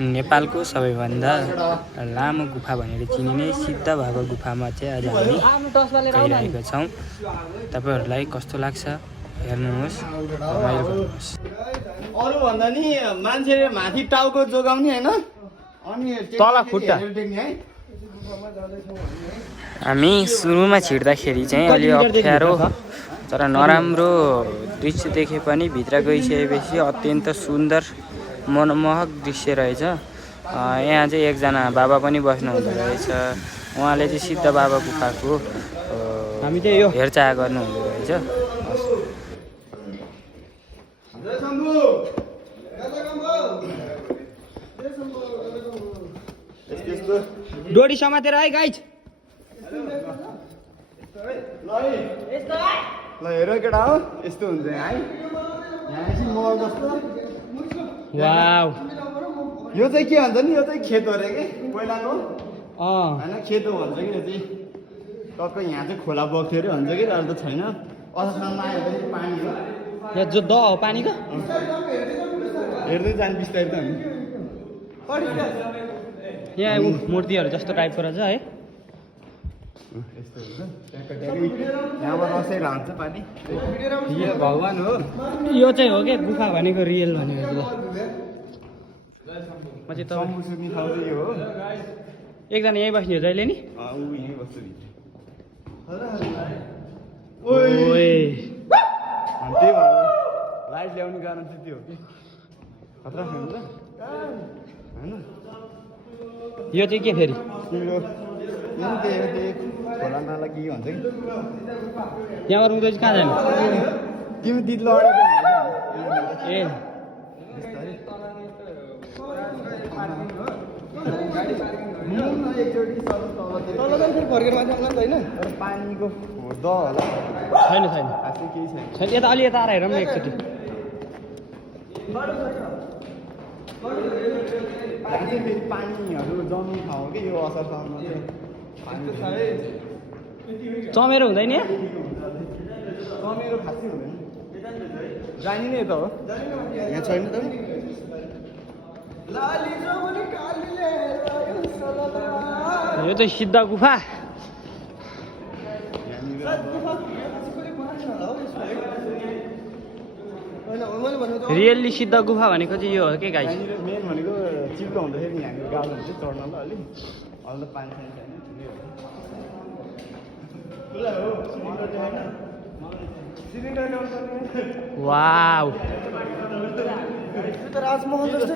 नेपालको सबैभन्दा लामो गुफा भनेर चिनिने सिद्ध बाबा गुफामा चाहिँ आज हामी गइरहेका छौँ। तपाईँहरूलाई कस्तो लाग्छ हेर्नुहोस्, रमाइलो गर्नुहोस्। अरू भन्दा नि मान्छेले माथि टाउको जोगाउने हैन, अनि तल खुट्टा। हामी सुरुमा छिर्दाखेरि चाहिँ अलि अप्ठ्यारो तर नराम्रो दृश्य देखे पनि भित्र गइसकेपछि अत्यन्त सुन्दर मनमोहक दृश्य रहेछ। यहाँ चाहिँ एकजना बाबा पनि बस्नुहुँदो रहेछ। उहाँले चाहिँ सिद्ध बाबा गुफाको हामी चाहिँ यो हेरचाह गर्नुहुँदो रहेछ। डोरी समातेर है गाइज। ल हेर केटा हो, यस्तो हुन्छ है। यहाँ चाहिँ मल जस्तो। वाउ, यो चाहिँ के भन्छ नि, यो चाहिँ खेत हो रे के पहिलाको होइन, खेत हो भन्छ कि। यो चाहिँ टक्कै यहाँ चाहिँ खोला बग्थ्यो अरे भन्छ कि, अहिले त छैन। असारमा आयो भने पानी हो, यहाँ जो द हो पानीको। हेर्दै जानु बिस्तारै त हामी। यहाँ मूर्तिहरू जस्तो टाइपको रहेछ है। यस्तो हुन्छ यहाँबाट रसेर हान्छ पानी। यो भगवान् हो। यो चाहिँ हो क्या गुफा भनेको, रियल भनेको। ल म चाहिँ शम्भु सुत्ने ठाउँ चाहिँ यो हो। एकजना यहीँ बस्ने हो जहिले नि। ऊ यहीँ बस्छ भित्र। ओए त्यही भएर लाइट ल्याउने कारण चाहिँ त्यो हो कि खतरा छैन त होइन। यो चाहिँ के फेरि? तिम्रो त्यही खोला नाला के भन्छ कि। यहाँबाट उता चाहिँ कहाँ जाने? तिमी दिद लडेको ए पानीको द होला। छैन छैन केही छैन। छैन। यता अलि यता आएर हेरौँ न एकचोटि। यहाँ चाहिँ फेरि पानीहरू जम्ने ठाउँ हो कि यो असार साउनमा चाहिँ। चमेरो हुँदैन यहाँ? चमेरो खासै हुँदैन। जाने नै यता हो, यहाँ छैन त। यो चाहिँ सिद्ध गुफा। रियल्ली सिद्ध गुफा भनेको चाहिँ यो हो के गाइस? मेन भनेको चिप्लो हुँदाखेरि यहाँनिर गाह्रो हुन्छ चढ्नलाई अलिक। अहिले त पानी छैन छैन। वाउ, राजमहल जस्तो